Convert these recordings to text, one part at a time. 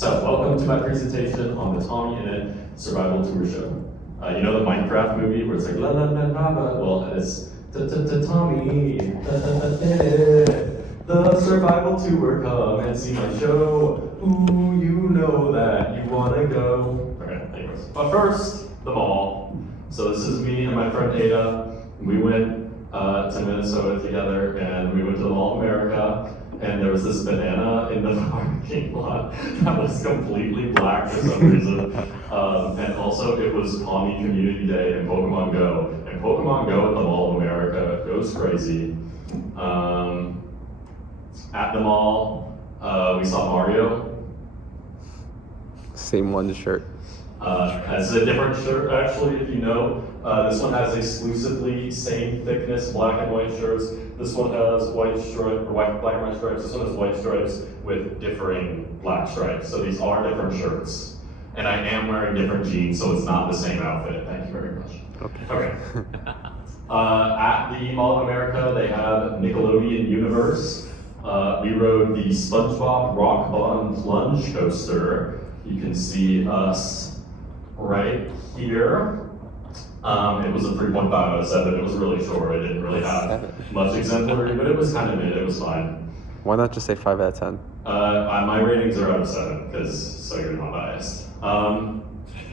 So, welcome to my presentation on the Tommy Survival Tour Show. You know the Minecraft movie where it's like la la la la la? Well, it's Tommy the Survival Tour. Come and see my show. Ooh, you know that you wanna go. Okay, anyways. But first, the mall. So this is me and my friend Ada. We went to Minnesota together, and we went to the Mall of America. And there was this banana in the parking lot that was completely black for some reason. And also it was Tommy Community Day and Pokemon Go. And Pokemon Go at the Mall of America goes crazy. At the mall, we saw Mario. Same one shirt. Has a different shirt actually, if you know. This one has exclusively same thickness black and white shirts. This one has white stripe or black and white stripes. This one has white stripes with differing black stripes. So these are different shirts. And I am wearing different jeans, so it's not the same outfit. Thank you very much. Okay. At the Mall of America, they have Nickelodeon Universe. We rode the SpongeBob Rock Bottom Plunge Coaster. You can see us right here. It was a 3.5 out of 7. It was really short. It didn't really have much exemplary, but it was kind of mid. It was fine. Why not just say 5 out of 10? My ratings are out of 7, so you're not biased.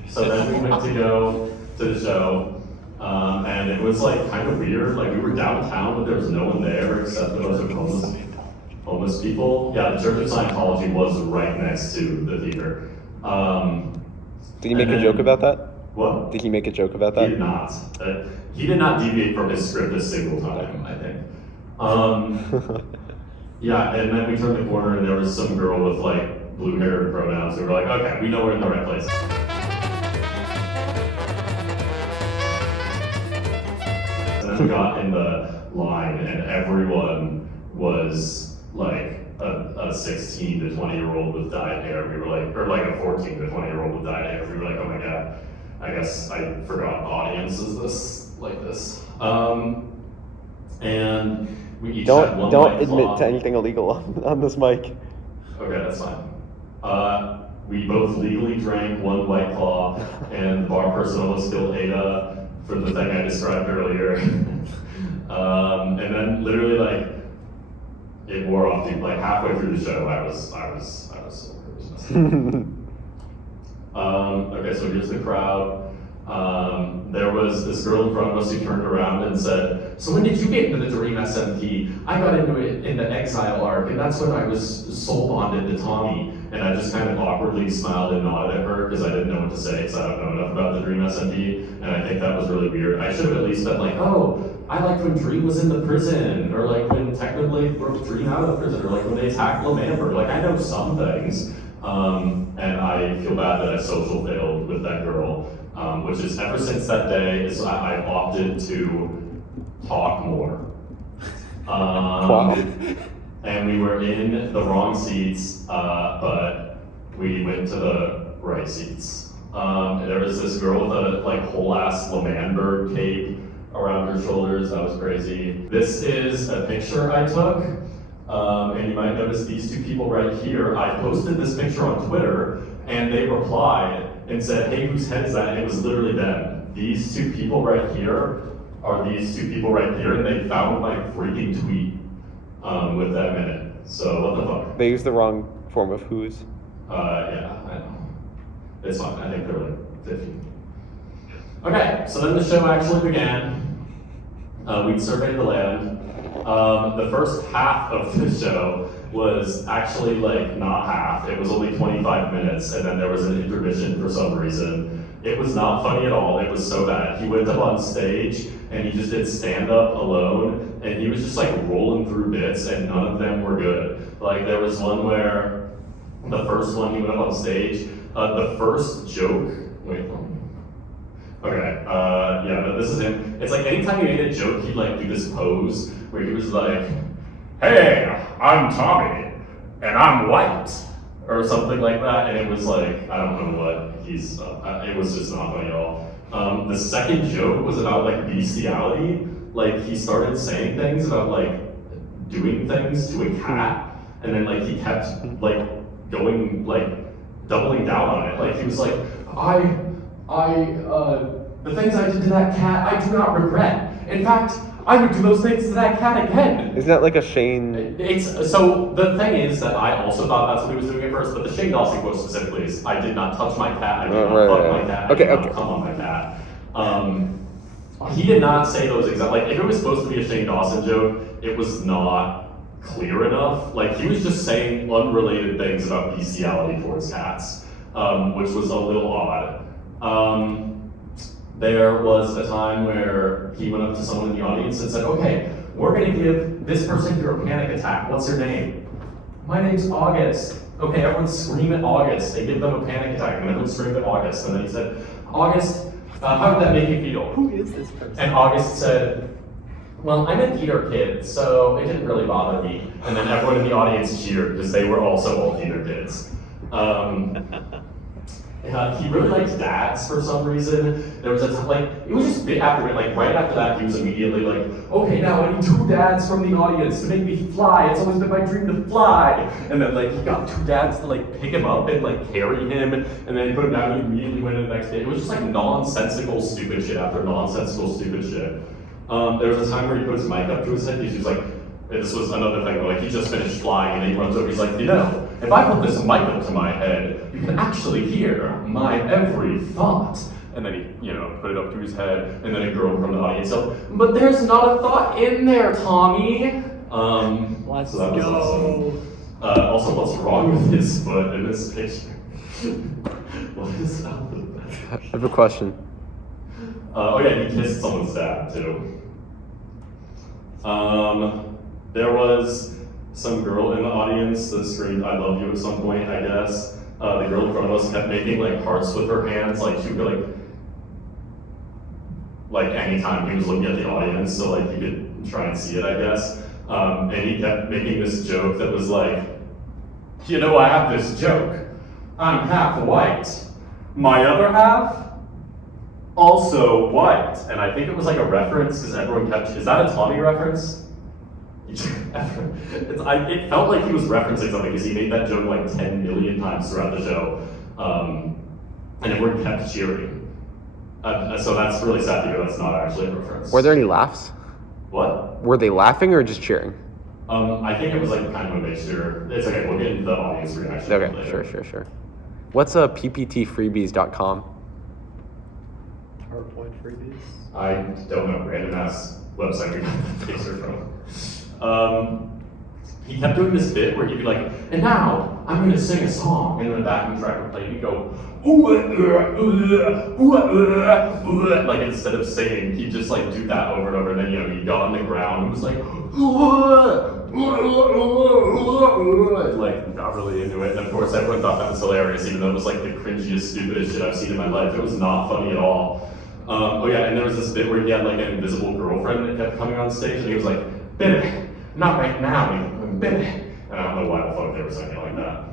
So then we went to go to the show, and it was like kind of weird. Like we were downtown, but there was no one there except a bunch of homeless people. Yeah, the Church of Scientology was right next to the theater. Did he make a joke about that? What? Did he make a joke about that? He did not. He did not deviate from his script a single time, I think. Yeah, and then we turned the corner and there was some girl with like blue hair and pronouns. We were like, okay, we know we're in the right place. And then we got in the line and everyone was like a 16 to 20 year old with dyed hair. We were like, or like a 14 to 20 year old with dyed hair. We were like, oh my God. I guess I forgot the audience is this like this. And we each had one don't White admit Claw. to anything illegal on this mic. Okay, that's fine. We both legally drank one White Claw, and the bar person almost killed Ada for the thing I described earlier. And then literally like it wore off. Dude, like halfway through the show, I was so nervous. Okay, so here's the crowd. There was this girl in front of us who turned around and said, so when did you get into the Dream SMP? I got into it in the Exile arc, and that's when I was soul bonded to Tommy. And I just kind of awkwardly smiled and nodded at her because I didn't know what to say because I don't know enough about the Dream SMP. And I think that was really weird. I should have at least been like, oh, I liked when Dream was in the prison, or like when technically broke Dream out of prison, or like when they attacked Lamamber. Like I know some things. And I feel bad that I social failed with that girl, which is ever since that day, is I've opted to talk more. Wow. And we were in the wrong seats, but we went to the right seats. There was this girl with a like whole ass Lamamber cape around her shoulders. That was crazy. This is a picture I took. And you might notice these two people right here. I posted this picture on Twitter, and they replied and said, hey, whose head is that? And it was literally them. These two people right here are these two people right here, and they found my freaking tweet with them in it. So what the fuck? They used the wrong form of whose. Yeah, I know. It's fine. I think they're like 50. Okay, so then the show actually began. We'd surveyed the land. The first half of the show was actually like not half. It was only 25 minutes, and then there was an intermission for some reason. It was not funny at all. It was so bad. He went up on stage and he just did stand up alone, and he was just like rolling through bits, and none of them were good. Like there was one where the first one he went up on stage, the first joke. Wait. Okay, yeah, but this is him. It's like anytime he made a joke, he'd like do this pose where he was like, hey, I'm Tommy, and I'm white, or something like that, and it was like, I don't know what he's, it was just not funny at all. The second joke was about like bestiality. Like he started saying things about like doing things to a cat, and then like he kept like going like doubling down on it. Like, he was like, the things I did to that cat, I do not regret. In fact, I would do those things to that cat again. Isn't that like a Shane? So the thing is that I also thought that's what he was doing at first, but the Shane Dawson quote specifically is, I did not touch my cat, I did not fuck my cat, I did not come on my cat. He did not say those exact, like, if it was supposed to be a Shane Dawson joke, it was not clear enough. Like, he was just saying unrelated things about bestiality towards cats, which was a little odd. There was a time where he went up to someone in the audience and said, okay, we're gonna give this person here a panic attack. What's your name? My name's August. Okay, everyone scream at August. They give them a panic attack and everyone screamed at August. And then he said, August, how did that make you feel? Who is this person? And August said, well, I'm a theater kid, so it didn't really bother me. And then everyone in the audience cheered because they were also all theater kids. He really liked dads for some reason. There was a time, like, it was just after it, like, right after that, he was immediately like, okay, now I need 2 dads from the audience to make me fly. It's always been my dream to fly. And then, like, he got 2 dads to, like, pick him up and, like, carry him. And then he put him down and he immediately went to the next day. It was just, like, nonsensical, stupid shit after nonsensical, stupid shit. There was a time where he put his mic up to his head. He was like, this was another thing, where, like, he just finished flying and then he runs over. He's like, you know, if I put this mic up to my head, you can actually hear my every thought. And then he, you know, put it up to his head, and then a girl from the audience said, but there's not a thought in there, Tommy. Let's so that was go. awesome. Also, what's wrong with his foot in this picture? What is up with that? I have a question. Oh yeah, he kissed someone's dad too. There was some girl in the audience that screamed, I love you at some point, I guess. The girl in front of us kept making like hearts with her hands, like she would like anytime he was looking at the audience, so like you could try and see it, I guess. And he kept making this joke that was like, you know, I have this joke. I'm half white. My other half, also white. And I think it was like a reference, because everyone kept, is that a Tommy reference? It felt like he was referencing something because he made that joke like 10 million times throughout the show, and everyone kept cheering. So that's really sad to hear that's not actually a reference. Were there any laughs? What? Were they laughing or just cheering? I think it was like kind of a mixture. It's okay, we'll get into the audience reaction Okay, later. sure. What's pptfreebies.com? PowerPoint freebies. I don't know, random ass website we got that picture from. He kept doing this bit where he'd be like, and now I'm going to sing a song, and then the backing track would play, and he'd go, like instead of singing, he'd just like do that over and over, and then, you know, he got on the ground and was like, like not really into it. And of course, everyone thought that was hilarious, even though it was like the cringiest, stupidest shit I've seen in my life. It was not funny at all. Oh yeah, and there was this bit where he had like an invisible girlfriend that kept coming on stage, and he was like, baby, not right now, baby. And I don't know why the fuck they were saying it like that.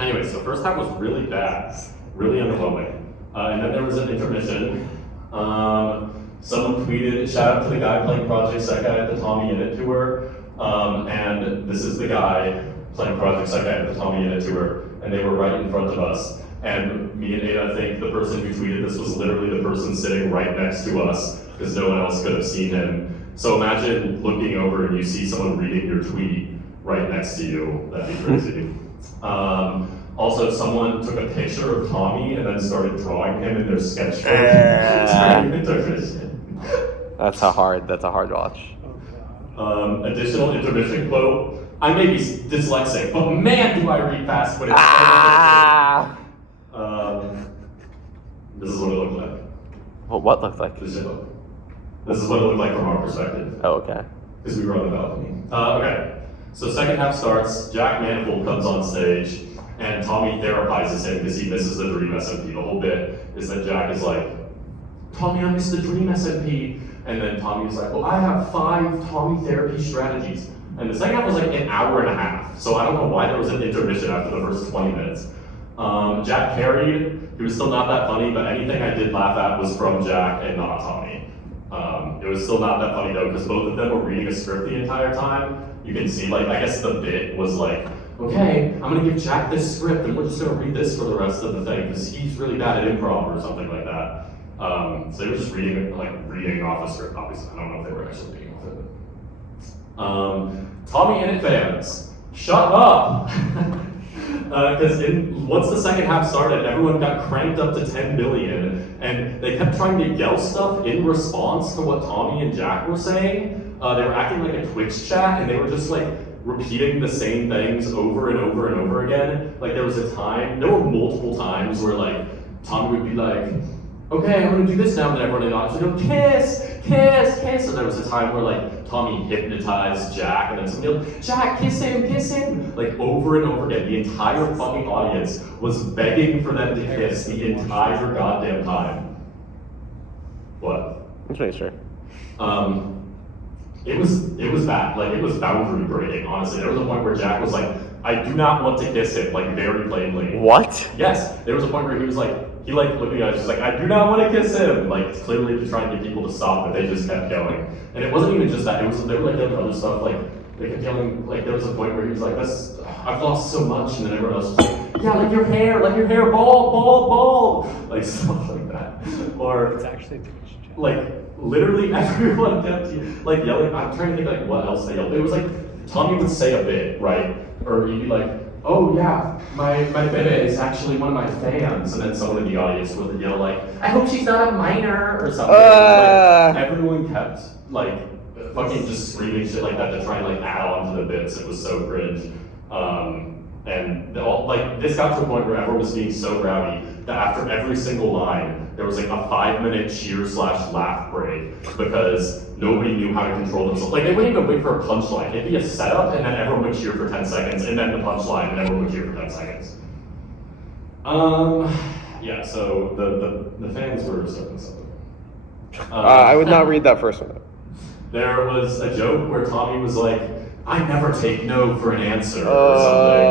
Anyway, so first half was really bad, really underwhelming. And then there was an intermission. Someone tweeted, shout out to the guy playing Project Second at the tommyinnit tour. And this is the guy playing Project Second at the tommyinnit tour, and they were right in front of us. And me and Ada think the person who tweeted this was literally the person sitting right next to us, because no one else could have seen him. So imagine looking over and you see someone reading your tweet right next to you. That'd be crazy. Also, someone took a picture of Tommy and then started drawing him in their sketchbook. That's a hard watch. Additional intermission quote. I may be dyslexic, but man, do I read fast when it's this is what it looked like. Well, what looked like? This is what it looked like from our perspective. Oh, okay. Because we were on the balcony. Okay, so second half starts, Jack Manifold comes on stage, and Tommy therapizes him because he misses the Dream SMP. The whole bit is that Jack is like, Tommy, I missed the Dream SMP. And then Tommy is like, well, I have 5 Tommy therapy strategies. And the second half was like an hour and a half. So I don't know why there was an intermission after the first 20 minutes. Jack carried. He was still not that funny, but anything I did laugh at was from Jack and not Tommy. It was still not that funny though, because both of them were reading a script the entire time. You can see, like, I guess the bit was like, okay, I'm gonna give Jack this script and we're just gonna read this for the rest of the thing because he's really bad at improv or something like that. So they were just reading off a script, obviously. I don't know if they were actually reading off it. Tommy Innit fans, shut up! Because once the second half started, everyone got cranked up to 10 million, and they kept trying to yell stuff in response to what Tommy and Jack were saying. They were acting like a Twitch chat, and they were just like repeating the same things over and over and over again. Like there were multiple times where like Tommy would be like, okay, I'm gonna do this now, and then everyone in the audience would go, kiss, kiss, kiss. And there was a time where like Tommy hypnotized Jack, and then somebody would go, Jack, kiss him, like over and over again. The entire fucking audience was begging for them to kiss the entire goddamn time. What? I'm pretty sure. It was bad. Like it was boundary breaking, honestly. There was a point where Jack was like, I do not want to kiss him, like very plainly. What? Yes, there was a point where he looked at me, I was just like, I do not want to kiss him, like clearly to try and get people to stop, but they just kept going. And it wasn't even just that, they were like yelling other stuff, like they kept yelling, like there was a point where he was like, I've lost so much, and then everyone else was like, yeah, like your hair, bald, like stuff like that. Or It's actually a Twitch chat. like literally everyone kept like yelling. I'm trying to think like what else they yelled. It was like Tommy would say a bit, right? Or he'd be like, oh yeah, my baby is actually one of my fans, and then someone in the audience would yell like, I hope she's not a minor or something. Like, everyone kept like fucking just screaming shit like that to try and like add on to the bits. It was so cringe. And this got to a point where everyone was being so rowdy that after every single line, there was like a 5-minute cheer/laugh break because nobody knew how to control themselves. Like they wouldn't even wait for a punchline. It'd be a setup, and then everyone would cheer for 10 seconds, and then the punchline, and everyone would cheer for 10 seconds. Yeah. So the fans were starting something. I would not read that first one. There was a joke where Tommy was like, I never take no for an answer, or something.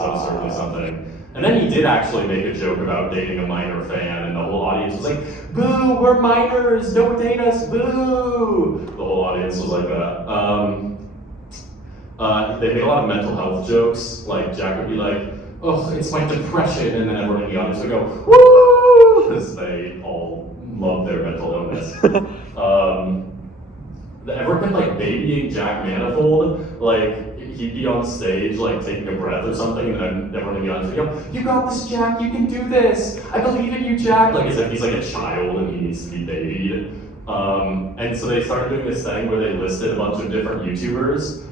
Some sort of something. And then he did actually make a joke about dating a minor fan, and the whole audience was like, boo, we're minors, don't date us, boo! The whole audience was like that. They made a lot of mental health jokes, like Jack would be like, oh, it's my depression, and then everyone in the audience would go, woo! Because they all love their mental illness. Everyone kept like babying Jack Manifold, like he'd be on stage like taking a breath or something, and then everyone in the audience would go, you got this, Jack, you can do this, I believe in you, Jack, like as if he's like a child and he needs to be babied. And so they started doing this thing where they listed a bunch of different YouTubers,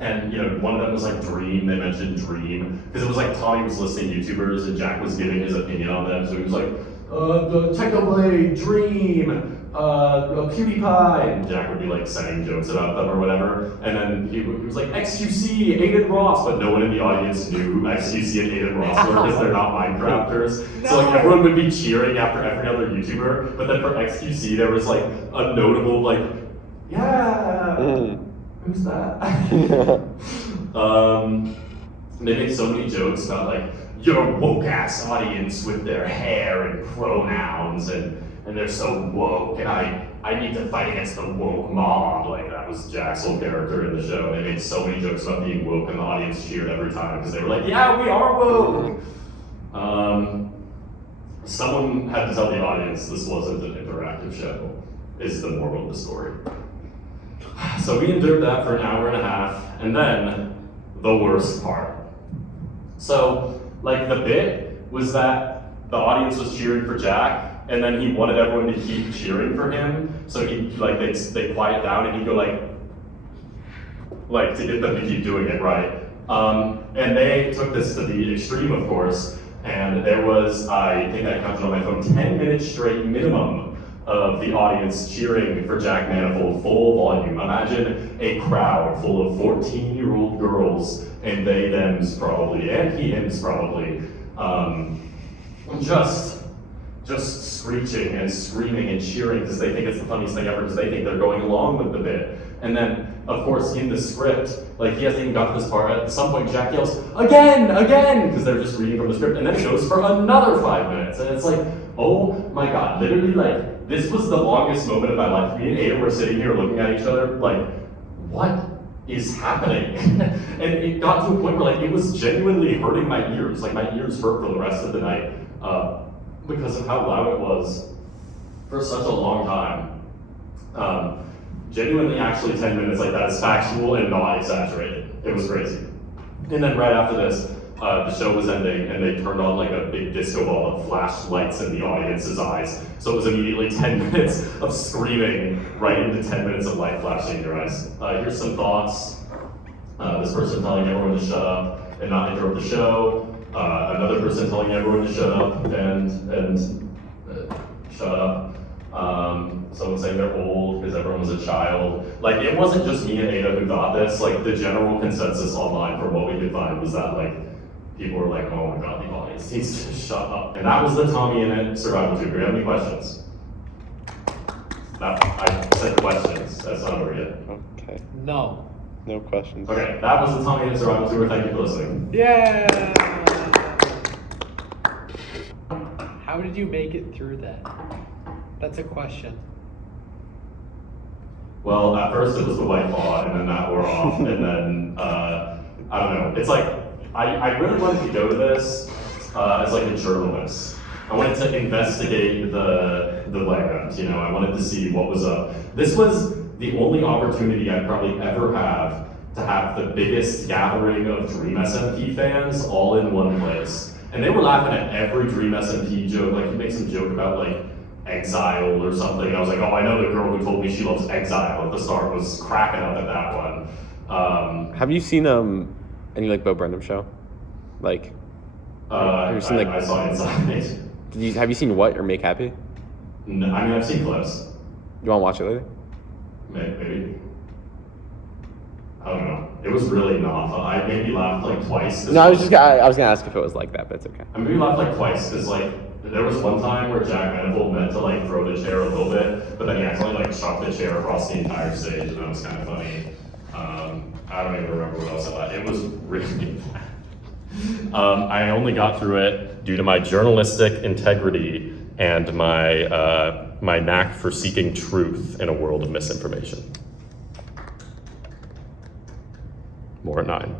and you know, one of them was like Dream, they mentioned Dream, because it was like Tommy was listing YouTubers and Jack was giving his opinion on them, so he was like, the Technoblade, Dream, PewDiePie, and Jack would be like saying jokes about them or whatever, and then he was like, XQC, Aiden Ross, but no one in the audience knew who XQC and Aiden Ross were because they're not Minecrafters. No. So like everyone would be cheering after every other YouTuber, but then for XQC there was like a notable like, yeah, who's that? They made so many jokes about like, your woke ass audience with their hair and pronouns and they're so woke, and I need to fight against the woke mob. Like that was Jack's whole character in the show. They made so many jokes about being woke, and the audience cheered every time because they were like, yeah, we are woke. Someone had to tell the audience this wasn't an interactive show, is the moral of the story. So we endured that for an hour and a half, and then the worst part. So like the bit was that the audience was cheering for Jack, and then he wanted everyone to keep cheering for him. So he like they quiet down, and he'd go like to get them to keep doing it right. And they took this to the extreme, of course. And there was, I think I counted on my phone, 10 minutes straight minimum of the audience cheering for Jack Manifold, full volume. Imagine a crowd full of 14-year-old girls, and they, thems probably, and he, hims probably, just screeching and screaming and cheering because they think it's the funniest thing ever, because they think they're going along with the bit. And then, of course, in the script, like he hasn't even got to this part, at some point Jack yells, again, because they're just reading from the script, and then it goes for another 5 minutes. And it's like, oh my God, literally like, this was the longest moment of my life. Me and Ada were sitting here looking at each other like, what is happening? And it got to a point where like it was genuinely hurting my ears. Like my ears hurt for the rest of the night because of how loud it was for such a long time. Genuinely, actually 10 minutes like that is factual and not exaggerated. It was crazy. And then right after this, the show was ending and they turned on like a big disco ball that flashed lights in the audience's eyes. So it was immediately 10 minutes of screaming right into 10 minutes of light flashing in your eyes. Here's some thoughts. This person telling everyone to shut up and not interrupt the show. Another person telling everyone to shut up and shut up. Someone saying they're old because everyone was a child. Like, it wasn't just me and Ada who thought this. Like, the general consensus online from what we could find was that, like, people were like, oh my god, the audience needs to shut up. And that was the Tommy Innit Survival Tuber. Do you have any questions? I said questions. That's not over yet. Okay. No. No questions. Okay, that was the Tommy Innit Survival Tuber. Thank you for listening. Yeah. How did you make it through that? That's a question. Well, at first it was the White Claw, and then that wore off, and then, I don't know. It's like, I really wanted to go to this as like a journalist. I wanted to investigate the land, you know, I wanted to see what was up. This was the only opportunity I'd probably ever have to have the biggest gathering of Dream SMP fans all in one place. And they were laughing at every Dream SMP joke, like he made some joke about like, Exile or something. And I was like, oh, I know the girl who told me she loves Exile at the start was cracking up at that one. Have you seen any like Bo Burnham show? Like, have you seen like? I saw Inside. Have you seen What or Make Happy? No, I mean, I've seen clips. You want to watch it later? Maybe. I don't know. It was really not fun. I maybe laughed like twice. No, I was gonna ask if it was like that, but it's okay. I maybe laughed like twice because like there was one time where Jack Manifold meant to like throw the chair a little bit, but then he accidentally like shot the chair across the entire stage, and that was kind of funny. I don't even remember what else I laughed. It was really bad. I only got through it due to my journalistic integrity and my knack for seeking truth in a world of misinformation. More at 9.